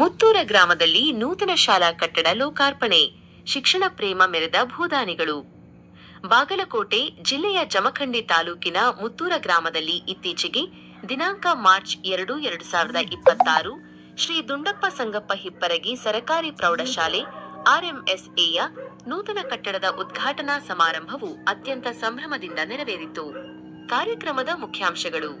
ಮುತ್ತೂರ ಗ್ರಾಮದಲ್ಲಿ ನೂತನ ಶಾಲಾ ಕಟ್ಟಡ ಲೋಕಾರ್ಪಣೆ. ಶಿಕ್ಷಣ ಪ್ರೇಮ ಮೆರೆದ ಭೂದಾನಿಗಳು. ಬಾಗಲಕೋಟೆ ಜಿಲ್ಲೆಯ ಜಮಖಂಡಿ ತಾಲೂಕಿನ ಮುತ್ತೂರ ಗ್ರಾಮದಲ್ಲಿ ಇತ್ತೀಚೆಗೆ ದಿನಾಂಕ ಮಾರ್ಚ್ 2, 2026 ಶ್ರೀ ದುಂಡಪ್ಪ ಸಂಗಪ್ಪ ಹಿಪ್ಪರಗಿ ಸರಕಾರಿ ಪ್ರೌಢಶಾಲೆ RMSAಯ ನೂತನ ಕಟ್ಟಡದ ಉದ್ಘಾಟನಾ ಸಮಾರಂಭವು ಅತ್ಯಂತ ಸಂಭ್ರಮದಿಂದ ನೆರವೇರಿತು. ಕಾರ್ಯಕ್ರಮದ ಮುಖ್ಯಾಂಶಗಳು: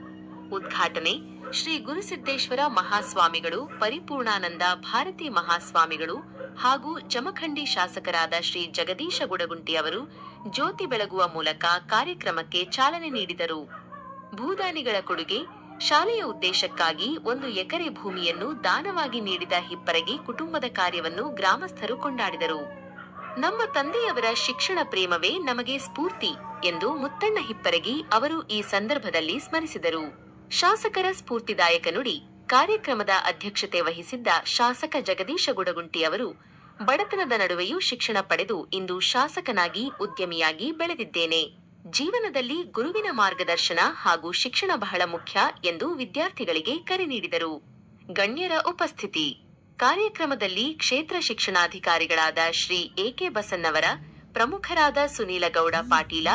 ಉದ್ಘಾಟನೆ ಶ್ರೀ ಗುರುಸಿದ್ದೇಶ್ವರ ಮಹಾಸ್ವಾಮಿಗಳು, ಪರಿಪೂರ್ಣಾನಂದ ಭಾರತಿ ಮಹಾಸ್ವಾಮಿಗಳು ಹಾಗೂ ಜಮಖಂಡಿ ಶಾಸಕರಾದ ಶ್ರೀ ಜಗದೀಶ ಗುಡಗುಂಟಿ ಅವರು ಜ್ಯೋತಿ ಬೆಳಗುವ ಮೂಲಕ ಕಾರ್ಯಕ್ರಮಕ್ಕೆ ಚಾಲನೆ ನೀಡಿದರು. ಭೂದಾನಿಗಳ ಕೊಡುಗೆ: ಶಾಲೆಯ ಉದ್ದೇಶಕ್ಕಾಗಿ 1 ಎಕರೆ ಭೂಮಿಯನ್ನು ದಾನವಾಗಿ ನೀಡಿದ ಹಿಪ್ಪರಗಿ ಕುಟುಂಬದ ಕಾರ್ಯವನ್ನು ಗ್ರಾಮಸ್ಥರು ಕೊಂಡಾಡಿದರು. ನಮ್ಮ ತಂದೆಯವರ ಶಿಕ್ಷಣ ಪ್ರೇಮವೇ ನಮಗೆ ಸ್ಫೂರ್ತಿ ಎಂದು ಮುತ್ತಣ್ಣ ಹಿಪ್ಪರಗಿ ಅವರು ಈ ಸಂದರ್ಭದಲ್ಲಿ ಸ್ಮರಿಸಿದರು. ಶಾಸಕರ ಸ್ಫೂರ್ತಿದಾಯಕ ನುಡಿ. ಕಾರ್ಯಕ್ರಮದ ಅಧ್ಯಕ್ಷತೆ ವಹಿಸಿದ್ದ ಶಾಸಕ ಜಗದೀಶ ಗುಡಗುಂಟಿ ಅವರು, ಬಡತನದ ನಡುವೆಯೂ ಶಿಕ್ಷಣ ಪಡೆದು ಇಂದು ಶಾಸಕನಾಗಿ ಉದ್ಯಮಿಯಾಗಿ ಬೆಳೆದಿದ್ದೇನೆ. ಜೀವನದಲ್ಲಿ ಗುರುವಿನ ಮಾರ್ಗದರ್ಶನ ಹಾಗೂ ಶಿಕ್ಷಣ ಬಹಳ ಮುಖ್ಯ ಎಂದು ವಿದ್ಯಾರ್ಥಿಗಳಿಗೆ ಕರೆ ನೀಡಿದರು. ಗಣ್ಯರ ಉಪಸ್ಥಿತಿ. ಕಾರ್ಯಕ್ರಮದಲ್ಲಿ ಕ್ಷೇತ್ರ ಶಿಕ್ಷಣಾಧಿಕಾರಿಗಳಾದ ಶ್ರೀ AK ಬಸನ್ನವರ, ಪ್ರಮುಖರಾದ ಸುನೀಲಗೌಡ ಪಾಟೀಲ,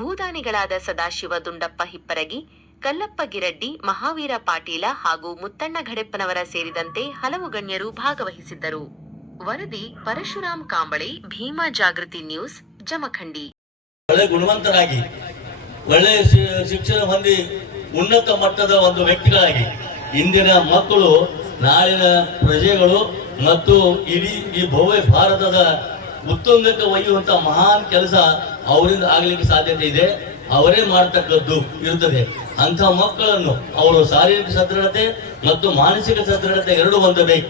ಭೂದಾನಿಗಳಾದ ಸದಾಶಿವ ದುಂಡಪ್ಪ ಹಿಪ್ಪರಗಿ, ಕಲ್ಲಪ್ಪ ಗಿರಡ್ಡಿ, ಮಹಾವೀರ ಪಾಟೀಲ ಹಾಗೂ ಮುತ್ತಣ್ಣ ಘಡೆಪ್ಪನವರ ಸೇರಿದಂತೆ ಹಲವು ಗಣ್ಯರು ಭಾಗವಹಿಸಿದ್ದರು. ವರದಿ ಪರಶುರಾಮ್ ಕಾಂಬಳೆ, ಭೀಮಾ ಜಾಗೃತಿ ನ್ಯೂಸ್, ಜಮಖಂಡಿ. ಒಳ್ಳೆ ಗುಣವಂತರಾಗಿ, ಒಳ್ಳೆ ಶಿಕ್ಷಣ ಹೊಂದಿ ಉನ್ನತ ಮಟ್ಟದ ಒಂದು ವ್ಯಕ್ತಿಗಳಾಗಿ ಇಂದಿನ ಮಕ್ಕಳು ನಾಳಿನ ಪ್ರಜೆಗಳು ಮತ್ತು ಇಡೀ ಈ ಭವ್ಯ ಭಾರತದ ಉತ್ತುಂಗಕ್ಕೆ ಒಯ್ಯುವಂತ ಮಹಾನ್ ಕೆಲಸ ಅವರಿಂದ ಆಗ್ಲಿಕ್ಕೆ ಸಾಧ್ಯತೆ ಇದೆ. ಅವರೇ ಮಾಡ್ತಕ್ಕದ್ದು ಇರುತ್ತದೆ. ಅಂತ ಮಕ್ಕಳನ್ನು ಅವರು ಶಾರೀರಿಕ ಸದೃಢತೆ ಮತ್ತು ಮಾನಸಿಕ ಸದೃಢತೆ ಎರಡು ಹೊಂದಬೇಕು.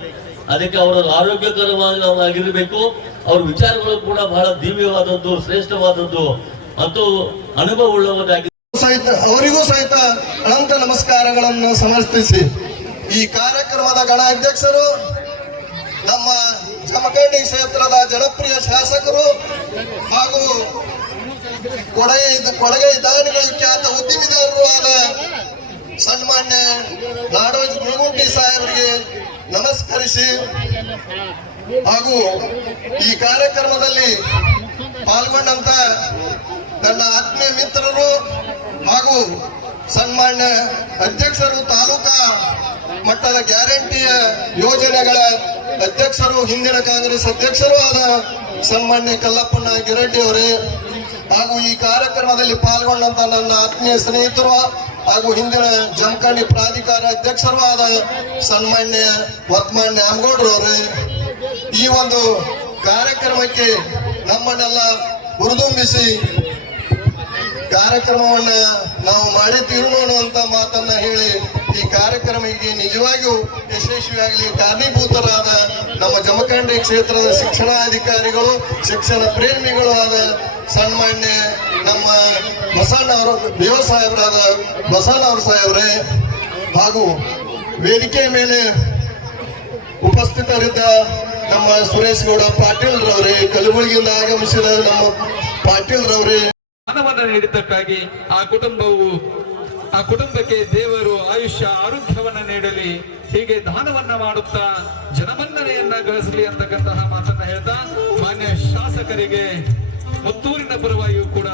ಅದಕ್ಕೆ ಅವರು ಆರೋಗ್ಯಕರವಾಗಿರಬೇಕು. ಅವ್ರ ವಿಚಾರಗಳು ಕೂಡ ಬಹಳ ದಿವ್ಯವಾದದ್ದು, ಶ್ರೇಷ್ಠವಾದದ್ದು ಮತ್ತು ಅನುಭವ ಉಳ್ಳವರಾಗಿ ಅವರಿಗೂ ಸಹಿತ ಅನಂತ ನಮಸ್ಕಾರಗಳನ್ನು ಸಮರ್ಪಿಸಿ ಈ ಕಾರ್ಯಕ್ರಮದ ಗಣ ಅಧ್ಯಕ್ಷರು, ನಮ್ಮ ಜಮಖಂಡಿ ಕ್ಷೇತ್ರದ ಜನಪ್ರಿಯ ಶಾಸಕರು ಹಾಗೂ ಕೊಡಗೈ ದಾನಿಗಳ ಖ್ಯಾತ ಉದ್ಯಮಿದಾರರು ಆದ ಸನ್ಮಾನ್ಯ ನಾಡೋಜ್ ಗುಡಗುಂಟಿ ಸಾಹೇಬರಿಗೆ ನಮಸ್ಕರಿಸಿ ಹಾಗೂ ಈ ಕಾರ್ಯಕ್ರಮದಲ್ಲಿ ಪಾಲ್ಗೊಂಡಂತ ನನ್ನ ಆತ್ಮೀಯ ಮಿತ್ರರು ಹಾಗೂ ಸನ್ಮಾನ್ಯ ಅಧ್ಯಕ್ಷರು, ತಾಲೂಕಾ ಮಟ್ಟದ ಗ್ಯಾರಂಟಿಯ ಯೋಜನೆಗಳ ಅಧ್ಯಕ್ಷರು, ಹಿಂದಿನ ಕಾಂಗ್ರೆಸ್ ಅಧ್ಯಕ್ಷರು ಆದ ಸನ್ಮಾನ್ಯ ಕಲ್ಲಪ್ಪಣ್ಣ ಗಿರಡ್ಡಿ ಅವರೇ ಹಾಗೂ ಈ ಕಾರ್ಯಕ್ರಮದಲ್ಲಿ ಪಾಲ್ಗೊಂಡಂತ ನನ್ನ ಆತ್ಮೀಯ ಸ್ನೇಹಿತರು ಹಾಗೂ ಹಿಂದಿನ ಜಮಖಂಡಿ ಪ್ರಾಧಿಕಾರ ಅಧ್ಯಕ್ಷರು ಆದ ಸನ್ಮಾನ್ಯ ವತ್ಮಾನ್ ನ್ಯಾಮಗೌಡ್ರು ಅವರೇ, ಈ ಒಂದು ಕಾರ್ಯಕ್ರಮಕ್ಕೆ ನಮ್ಮನ್ನೆಲ್ಲ ಹುರಿದುಂಬಿಸಿ ಕಾರ್ಯಕ್ರಮವನ್ನ ನಾವು ಮಾಡಿ ತೀರೋಣ ಅಂತ ಮಾತನ್ನ ಹೇಳಿ ಈ ಕಾರ್ಯಕ್ರಮಕ್ಕೆ ನಿಜವಾಗಿಯೂ ಯಶಸ್ವಿಯಾಗಲಿ ಕಾರಣೀಭೂತರಾದ ನಮ್ಮ ಜಮಖಂಡಿ ಕ್ಷೇತ್ರದ ಶಿಕ್ಷಣಾಧಿಕಾರಿಗಳು, ಶಿಕ್ಷಣ ಪ್ರೇಮಿಗಳು ಆದ ಸನ್ಮಾನ್ಯ ನಮ್ಮ ಬಸಣ್ಣವರು, ದೇವ ಸಾಹೇಬರಾದ ಬಸಣ್ಣವ್ರ ಸಾಹೇಬ್ರೆ ಹಾಗೂ ವೇದಿಕೆ ಮೇಲೆ ಉಪಸ್ಥಿತರಿದ್ದ ನಮ್ಮ ಸುರೇಶ್ ಗೌಡ ಪಾಟೀಲ್ ರವರೇ, ಕಲಬುರಗಿಯಿಂದ ಆಗಮಿಸಿದ ನಮ್ಮ ಪಾಟೀಲ್ ರವರೇ, ದಾನವನ್ನ ನೀಡಿದ್ದಕ್ಕಾಗಿ ಆ ಕುಟುಂಬಕ್ಕೆ ದೇವರು ಆಯುಷ್ಯ ಆರೋಗ್ಯವನ್ನ ನೀಡಲಿ, ಹೀಗೆ ದಾನವನ್ನ ಮಾಡುತ್ತಾ ಜನಮನ್ನಣೆಯನ್ನ ಗಳಿಸಲಿ ಅಂತಕ್ಕಂತಹ ಮಾತನ್ನ ಹೇಳ್ತಾ ಮಾನ್ಯ ಶಾಸಕರಿಗೆ ಮುತ್ತೂರಿನ ಪರವಾಗಿಯೂ ಕೂಡ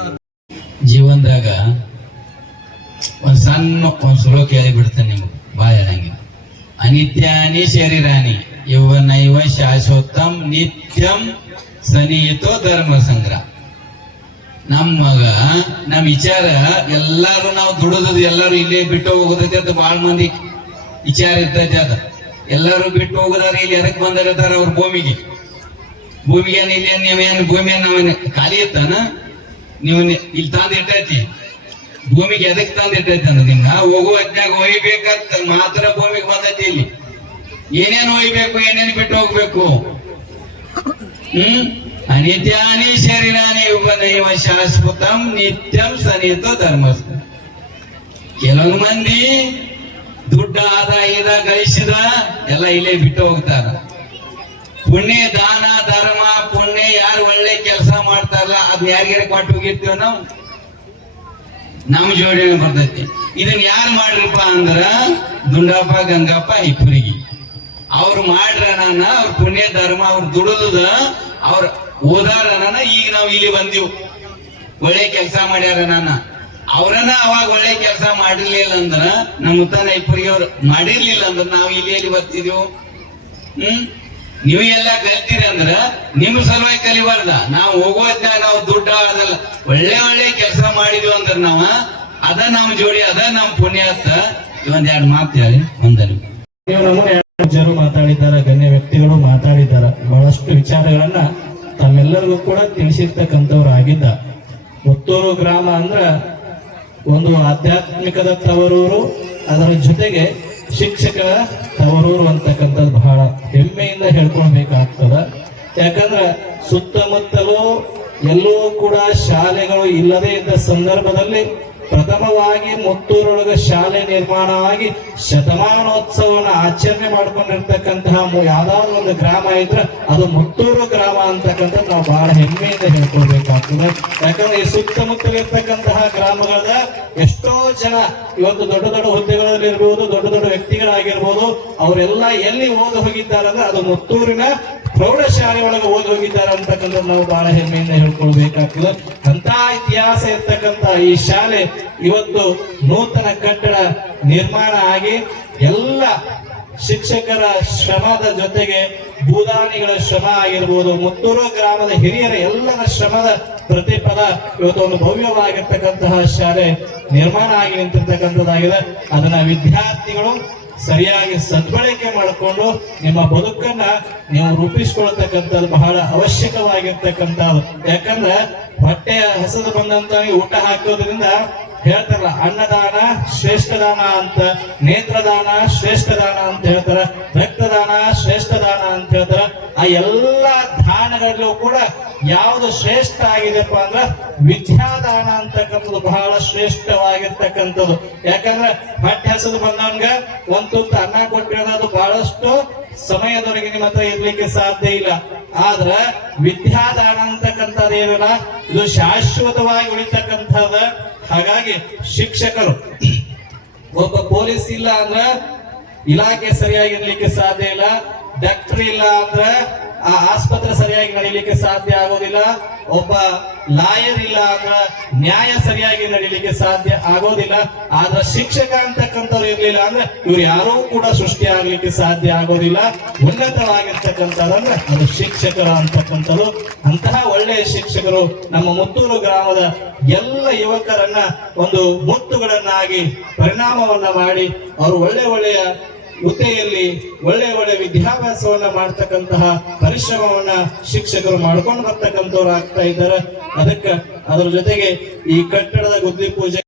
ಜೀವನದಾಗ ಒಂದ್ ಸಣ್ಣ ಶ್ಲೋಕ ಹೇಳಿ ಬಿಡ್ತೇನೆ ನಿಮ್ಗೆ, ಬಾಳ ಹೇಳಂಗಿಲ್ಲ. ಅನಿತ್ಯಾನಿ ಶರೀರಾನಿ ಯೌವನೈವ ಶಾಶ್ವತಂ ನಿತ್ಯಂ ಸನಿಹಿತೋ ಧರ್ಮ ಸಂಗ್ರಹ. ನಮ್ಮ ವಿಚಾರ ಎಲ್ಲಾರು ನಾವು ದುಡಿದ್ ಎಲ್ಲಾರು ಇಲ್ಲೇ ಬಿಟ್ಟು ಹೋಗೋದೈತೆ ಅಂತ ಬಹಳ ಮಂದಿ ವಿಚಾರ ಇರ್ತೈತೆ. ಅದ ಎಲ್ಲಾರು ಬಿಟ್ಟು ಹೋಗೋದಾರ ಇಲ್ಲಿ ಎದಕ್ ಬಂದಿರ್ತಾರ ಅವ್ರ ಭೂಮಿಗೆ ಇಲ್ಲಿ ನೀವೇನು ಭೂಮಿಯನ್ನ ನಾವೇನು ಖಾಲಿ ಇತ್ತಾನ ನೀವು ಇಲ್ಲಿ ತಂದ್ ಇಟ್ಟೈತಿ, ಭೂಮಿಗೆ ಎದಕ್ ತಂದ್ ಇಟ್ಟೈತಿ ಅಂದ ನಿಮ್ಗ ಹೋಗುವ ಹೊತ್ನ್ಯಾಗ ಒಯ್ಬೇಕಂತ ಮಾತ್ರ ಭೂಮಿಗೆ ಬಂದೈತಿ. ಇಲ್ಲಿ ಏನೇನು ಒಯ್ಬೇಕು, ಏನೇನು ಬಿಟ್ಟು ಹೋಗ್ಬೇಕು. ಅನಿತ್ಯಾನಿ ಶರೀರಾನಿ ಯುವನೈವ ಶಾಶ್ವತಂ ನಿತ್ಯಂ ಸನಿಹಿತೋ ಧರ್ಮಸ್ಥ. ಕೆಲವೊಂದು ಮಂದಿ ದುಡ್ಡ ಆದಾಯದ ಗಳಿಸಿದ ಎಲ್ಲ ಇಲ್ಲೇ ಬಿಟ್ಟು ಹೋಗ್ತಾರ. ಪುಣ್ಯ, ದಾನ, ಧರ್ಮ, ಪುಣ್ಯ ಯಾರು ಒಳ್ಳೆ ಕೆಲಸ ಮಾಡ್ತಾರಲ್ಲ ಅದನ್ನ ಯಾರಿಗಾರ ಕೊಟ್ಟು ಹೋಗಿರ್ತೀವ ನಾವು, ನಮ್ಮ ಜೋಡಿ ಬರ್ತೈತಿ. ಇದನ್ನ ಯಾರು ಮಾಡ್ರಪ್ಪ ಅಂದ್ರ ದುಂಡಪ್ಪ ಗಂಗಪ್ಪ ಹಿಪ್ಪರಗಿ. ಅವ್ರು ಮಾಡ್ರನ ಅವ್ರ ಪುಣ್ಯ ಧರ್ಮ ಅವ್ರು ದುಡಿದ ಅವ್ರ ಓದಾರನ ಈಗ ನಾವು ಇಲ್ಲಿ ಬಂದಿವ್, ಒಳ್ಳೆ ಕೆಲಸ ಮಾಡ್ಯಾರ ನಾನ. ಅವ್ರನ್ನ ಅವಾಗ ಒಳ್ಳೆ ಕೆಲಸ ಮಾಡಿರ್ಲಿಲ್ಲ ಅಂದ್ರ ನಮ್ಮ ಮುತ್ತಾನ ಇಬ್ಬರಿಗೆ ಅವ್ರು ಮಾಡಿರ್ಲಿಲ್ಲ ಅಂದ್ರ ನಾವು ಇಲ್ಲಿ ಬರ್ತಿದೀವು. ನೀವು ಎಲ್ಲ ಕಲ್ತೀರಿ ಅಂದ್ರ ನಿಮ್ ಸಲುವಾಗಿ ಕಲಿಬಾರ್ದ. ನಾವು ಹೋಗೋದ್ನ ನಾವು ದುಡ್ಡ ಅದಲ್ಲ, ಒಳ್ಳೆ ಕೆಲಸ ಮಾಡಿದ್ವಿ ಅಂದ್ರ ನಾವ ಅದ ನಮ್ ಜೋಡಿ, ಅದ ನಮ್ ಪುಣ್ಯ ಅಂತ. ಒಂದೆರಡು ಮಾತು ಹೇಳಿ ಒಂದನಿ. ನೀವು ನಮ್ಮನ್ನ ಜರು ಮಾತಾಡಿದ್ದಾರೆ, ಗಣ್ಯ ವ್ಯಕ್ತಿಗಳು ಮಾತಾಡಿದ್ದಾರೆ. ಬಹಳಷ್ಟು ವಿಚಾರಗಳನ್ನ ತಮ್ಮೆಲ್ಲರಿಗೂ ಕೂಡ ತಿಳಿಸಿರ್ತಕ್ಕಂಥವ್ರು ಆಗಿದ್ದ. ಮುತ್ತೂರು ಗ್ರಾಮ ಅಂದ್ರ ಒಂದು ಆಧ್ಯಾತ್ಮಿಕದ ತವರೂರು, ಅದರ ಜೊತೆಗೆ ಶಿಕ್ಷಕರ ತವರೂರು ಅಂತಕ್ಕಂಥದ್ದು ಬಹಳ ಹೆಮ್ಮೆಯಿಂದ ಹೇಳ್ಕೊಳ್ಬೇಕಾಗ್ತದ. ಯಾಕಂದ್ರೆ ಸುತ್ತಮುತ್ತಲೂ ಎಲ್ಲೂ ಕೂಡ ಶಾಲೆಗಳು ಇಲ್ಲದೇ ಇದ್ದ ಸಂದರ್ಭದಲ್ಲಿ ಪ್ರಥಮವಾಗಿ ಮುತ್ತೂರೊಳಗ ಶಾಲೆ ನಿರ್ಮಾಣವಾಗಿ ಶತಮಾನೋತ್ಸವವನ್ನು ಆಚರಣೆ ಮಾಡ್ಕೊಂಡಿರ್ತಕ್ಕಂತಹ ಯಾವ್ದಾದ್ರು ಒಂದು ಗ್ರಾಮ ಇದ್ರೆ ಅದು ಮುತ್ತೂರು ಗ್ರಾಮ ಅಂತಕ್ಕಂಥದ್ದು ನಾವು ಬಹಳ ಹೆಮ್ಮೆಯಿಂದ ಹೇಳ್ಕೊಳ್ಬೇಕಾಗ್ತದೆ. ಯಾಕಂದ್ರೆ ಈ ಸುತ್ತಮುತ್ತಲಿರ್ತಕ್ಕಂತಹ ಗ್ರಾಮಗಳ ಎಷ್ಟೋ ಜನ ಇವತ್ತು ದೊಡ್ಡ ದೊಡ್ಡ ಹುದ್ದೆಗಳಲ್ಲಿ ಇರ್ಬೋದು, ದೊಡ್ಡ ದೊಡ್ಡ ವ್ಯಕ್ತಿಗಳಾಗಿರ್ಬೋದು, ಅವರೆಲ್ಲ ಎಲ್ಲಿ ಓದಿ ಹೋಗಿದ್ದಾರೆ ಅಂದ್ರೆ ಅದು ಮುತ್ತೂರಿನ ಪ್ರೌಢಶಾಲೆ ಒಳಗೆ ಓದಿ ಹೋಗಿದ್ದಾರೆ ಅಂತಕ್ಕಂಥದ್ದು ನಾವು ಬಹಳ ಹೆಮ್ಮೆಯಿಂದ ಹೇಳ್ಕೊಳ್ಬೇಕಾಗ್ತದೆ. ಅಂತ ಇತಿಹಾಸ ಇರ್ತಕ್ಕಂಥ ಈ ಶಾಲೆ ಇವತ್ತು ನೂತನ ಕಟ್ಟಡ ನಿರ್ಮಾಣ ಆಗಿ ಎಲ್ಲ ಶಿಕ್ಷಕರ ಶ್ರಮದ ಜೊತೆಗೆ ಭೂದಾನಿಗಳ ಶ್ರಮ ಆಗಿರ್ಬೋದು, ಮುತ್ತೂರು ಗ್ರಾಮದ ಹಿರಿಯರ ಎಲ್ಲರ ಶ್ರಮದ ಪ್ರತಿಫಲ ಇವತ್ತು ಒಂದು ಭವ್ಯವಾಗಿರ್ತಕ್ಕಂತಹ ಶಾಲೆ ನಿರ್ಮಾಣ ಆಗಿ ನಿಂತಿರ್ತಕ್ಕಂಥದ್ದಾಗಿದೆ. ಅದನ್ನ ವಿದ್ಯಾರ್ಥಿಗಳು ಸರಿಯಾಗಿ ಸದ್ಬಳಕೆ ಮಾಡಿಕೊಂಡು ನಿಮ್ಮ ಬದುಕನ್ನ ನೀವು ರೂಪಿಸ್ಕೊಳ್ತಕ್ಕಂಥದ್ದು ಬಹಳ ಅವಶ್ಯಕವಾಗಿರ್ತಕ್ಕಂಥದ್ದು. ಯಾಕಂದ್ರೆ ಹೊಟ್ಟೆಯ ಹಸದು ಬಂದಂತ ಊಟ ಹಾಕೋದ್ರಿಂದ ಹೇಳ್ತಾರಲ್ಲ, ಅನ್ನದಾನ ಶ್ರೇಷ್ಠ ದಾನ ಅಂತ, ನೇತ್ರದಾನ ಶ್ರೇಷ್ಠ ದಾನ ಅಂತ ಹೇಳ್ತಾರ, ರಕ್ತದಾನ ಶ್ರೇಷ್ಠ ದಾನ ಅಂತ ಹೇಳ್ತಾರ. ಆ ಎಲ್ಲ ದಾನಗಳಲ್ಲೂ ಕೂಡ ಯಾವುದು ಶ್ರೇಷ್ಠ ಆಗಿದೆಪ್ಪ ಅಂದ್ರ ವಿದ್ಯಾದಾನ ಅಂತಕ್ಕಂಥದ್ದು ಬಹಳ ಶ್ರೇಷ್ಠವಾಗಿರ್ತಕ್ಕಂಥದ್ದು. ಯಾಕಂದ್ರೆ ಹೊಟ್ಟೆ ಹಸದು ಬಂದವನ್ಗ ಒಂದ್ ತುತ್ತು ಅನ್ನ ಕೊಟ್ಟಿರೋದು ಅದು ಬಹಳಷ್ಟು ಸಮಯದವರೆಗೆ ನಿಮ್ಮ ಹತ್ರ ಇರ್ಲಿಕ್ಕೆ ಸಾಧ್ಯ ಇಲ್ಲ. ಆದ್ರ ವಿದ್ಯಾದಾನ ಅಂತಕ್ಕಂಥದ್ದು ಏನಿಲ್ಲ, ಇದು ಶಾಶ್ವತವಾಗಿ ಉಳಿತಕ್ಕಂಥದ. ಹಾಗಾಗಿ ಶಿಕ್ಷಕರು, ಒಬ್ಬ ಪೊಲೀಸ್ ಇಲ್ಲ ಅಂದ್ರ ಇಲಾಖೆ ಸರಿಯಾಗಿರ್ಲಿಕ್ಕೆ ಸಾಧ್ಯ ಇಲ್ಲ, ಡಾಕ್ಟರ್ ಇಲ್ಲ ಅಂದ್ರ ಆ ಆಸ್ಪತ್ರೆ ಸರಿಯಾಗಿ ನಡೀಲಿಕ್ಕೆ ಸಾಧ್ಯ ಆಗೋದಿಲ್ಲ, ಒಬ್ಬ ಲಾಯರ್ ಇಲ್ಲ ಅಂದ್ರ ನ್ಯಾಯ ಸರಿಯಾಗಿ ನಡೀಲಿಕ್ಕೆ ಸಾಧ್ಯ ಆಗೋದಿಲ್ಲ. ಆದ್ರೆ ಶಿಕ್ಷಕ ಅಂತಕ್ಕಂಥವ್ರು ಇರ್ಲಿಲ್ಲ ಅಂದ್ರೆ ಇವ್ರು ಯಾರೂ ಕೂಡ ಸೃಷ್ಟಿ ಆಗ್ಲಿಕ್ಕೆ ಸಾಧ್ಯ ಆಗೋದಿಲ್ಲ. ಉನ್ನತವಾಗಿರ್ತಕ್ಕಂಥದ್ದಂದ್ರೆ ಅದು ಶಿಕ್ಷಕರ ಅಂತಕ್ಕಂಥದ್ದು. ಅಂತಹ ಒಳ್ಳೆಯ ಶಿಕ್ಷಕರು ನಮ್ಮ ಮುತ್ತೂರು ಗ್ರಾಮದ ಎಲ್ಲ ಯುವಕರನ್ನ ಒಂದು ಮುತ್ತುಗಳನ್ನಾಗಿ ಪರಿಣಾಮವನ್ನ ಮಾಡಿ ಅವರು ಒಳ್ಳೆಯ ಹುದ್ದೆಯಲ್ಲಿ ಒಳ್ಳೆ ವಿದ್ಯಾಭ್ಯಾಸವನ್ನ ಮಾಡ್ತಕ್ಕಂತಹ ಪರಿಶ್ರಮವನ್ನ ಶಿಕ್ಷಕರು ಮಾಡ್ಕೊಂಡು ಬರ್ತಕ್ಕಂಥವ್ರು ಆಗ್ತಾ ಇದ್ದಾರೆ. ಅದರ ಜೊತೆಗೆ ಈ ಕಟ್ಟಡದ ಗುದ್ಲಿ ಪೂಜೆ